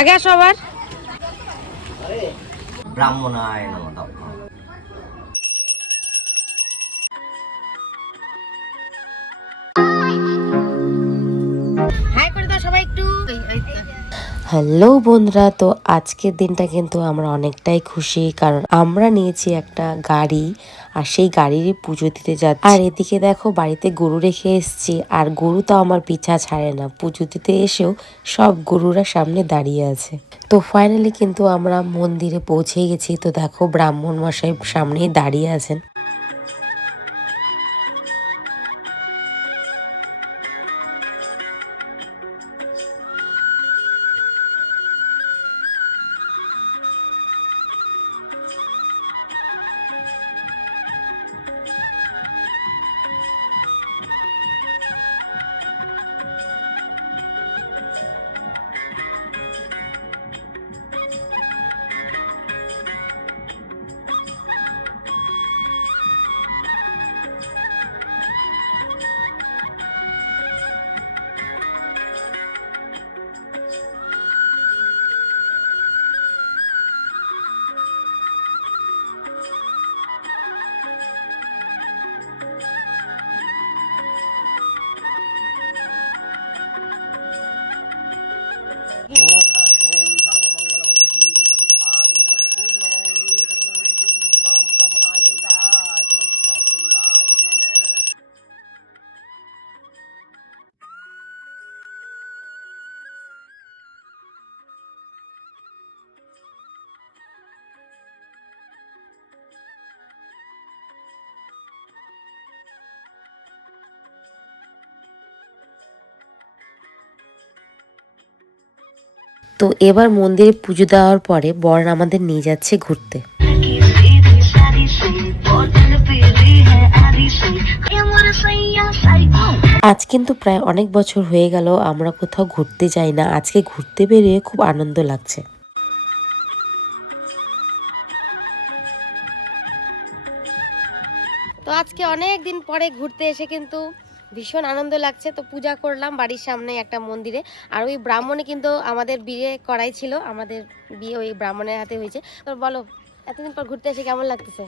আগে আসো আবার। ব্রাহ্মণায় নমঃ। হাই করে দাও সবাই একটু। হ্যালো বন্ধুরা, তো আজকের দিনটা কিন্তু আমরা অনেকটাই খুশি, কারণ আমরা নিয়েছি একটা গাড়ি আর সেই গাড়িরই পুজো দিতে যাচ্ছি। আর এদিকে দেখো বাড়িতে গরু রেখে এসেছি, আর গরু তো আমার পিছা ছাড়ে না। পুজো দিতে এসেও সব গরুরা সামনে দাঁড়িয়ে আছে। তো ফাইনালি কিন্তু আমরা মন্দিরে পৌঁছে গেছি। তো দেখো ব্রাহ্মণ মশাই সামনেই দাঁড়িয়ে আছেন। তো এবার মন্দিরে পুজো দেওয়ার পরে বর আমাদের নিয়ে যাচ্ছে ঘুরতে। আজ কিন্তু প্রায় অনেক বছর হয়ে গেল আমরা কোথাও ঘুরতে যাই না। আজকে ঘুরতে বেরিয়ে খুব আনন্দ লাগছে। তো আজকে অনেক দিন পরে ঘুরতে এসে কিন্তু ভীষণ আনন্দ লাগছে। তো পূজা করলাম বাড়ির সামনে একটা মন্দিরে। আর ওই ব্রাহ্মণে কিন্তু আমাদের বিয়ে করাই ছিল, আমাদের বিয়ে ওই ব্রাহ্মণের হাতে হয়েছে। তো বলো এতদিন পর ঘুরতে এসে কেমন লাগতেছে?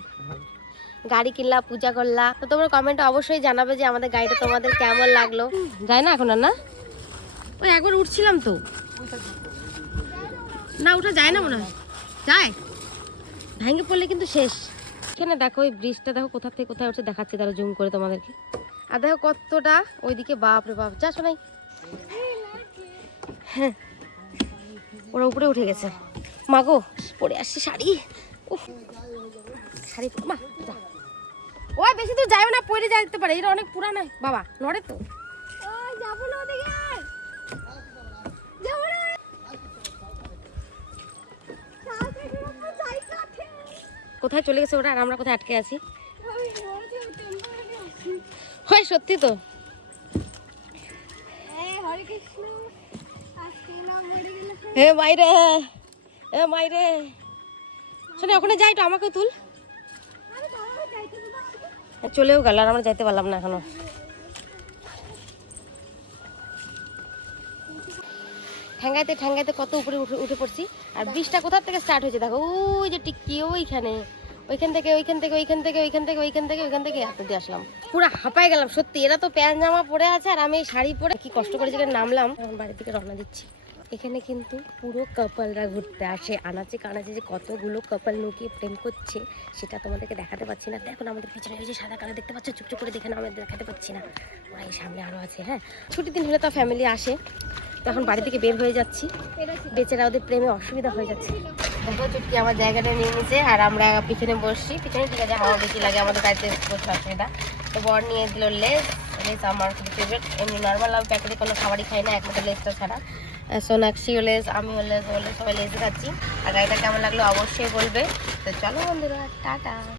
গাড়ি কিনলা, পূজা করলা। তো তোমরা কমেন্টে অবশ্যই জানাবে যে আমাদের গাড়িটা তোমাদের কেমন লাগলো। যায় না এখন আর না? ওই একবার উঠছিলাম তো, না উঠা যায় না মনে হয়। যায়, ভেঙে পড়লে কিন্তু শেষ। এখানে দেখো ওই ব্রিজটা দেখো কোথা থেকে কোথায় উঠছে দেখাচ্ছে, তারা জুম করে তোমাদেরকে। আর দেখো কতটা ওইদিকে, বাপ রে বাপ, যা শোনাই। হ্যাঁ ওরা উপরে উঠে গেছে। মাগো পরে আসছি শাড়ি। উফ শাড়ি মা যা। ও বেশি দূর যাবে না, পরে যেতে পারে, এটা অনেক পুরানো বাবা, নড়ে তো। কোথায় চলে গেছে ওরা আর আমরা কোথায় আটকে আছি? হয় সত্যি তো। হে মাইরে, এ মাইরে শোনে ওখানে যাই তো, আমাকে তুল। চলেও গেল আর আমরা যাইতে পারলাম না এখনো। ঠ্যাঙ্গাইতে ঠ্যাঙ্গাইতে কত উপরে উঠে পড়ছি। আর বৃষ্টিটা কোথা থেকে স্টার্ট হয়েছে দেখো, ওই যে টিকি ওইখানে, ওইখান থেকে ওইখান থেকে ওইখান থেকে ওইখান থেকে ওইখান থেকে ওইখান থেকে এত দিয়ে আসলাম। পুরো হাঁপাই গেলাম সত্যি। এরা তো প্যান্ট জামা পরে আছে আর আমি এই শাড়ি পরে কি কষ্ট করে যেখানে নামলাম। এখন বাড়ি থেকে রওনা দিচ্ছি। এখানে কিন্তু পুরো কাপলরা ঘুরতে আসে। আনাচে কানাচে যে কতগুলো কাপল লুকিয়ে প্রেম করছে সেটা তোমাদেরকে দেখাতে পাচ্ছি না। দেখো আমাদের পিছনে ওই যে সাদা কালার দেখতে পাচ্ছ, চুপচুপ করে দেখে না, আমাদের দেখাতে পাচ্ছি না। ওরা এই সামনে আরো আছে। হ্যাঁ ছুটির দিন হলে তো ফ্যামিলি আসে। তো এখন বাড়ি থেকে বের হয়ে যাচ্ছি, বেচারা ওদের প্রেমে অসুবিধা হয়ে যাচ্ছে। দেখো চুটকি আমার জায়গাটা নিয়ে নিচ্ছে আর আমরা পিছনে বসছি। পিছনে ঠিক আছে, হাওয়া বেশি লাগে, আমাদের গাড়িতে বসে অসুবিধা। তো বর নিয়ে দিল লেস। লেস আমার খুব ফেভারিট। এমনি নর্মাল আমি প্যাকেটে কোনো খাবারই খাই না, একমাত্র লেসটা ছাড়া। সোনাক্ষীও লেস, আমিও লেস, বলে সবাই লেস খাচ্ছি। আর গাড়িটা কেমন লাগলো অবশ্যই বলবে। তো চলো বন্ধুরা, টাটা।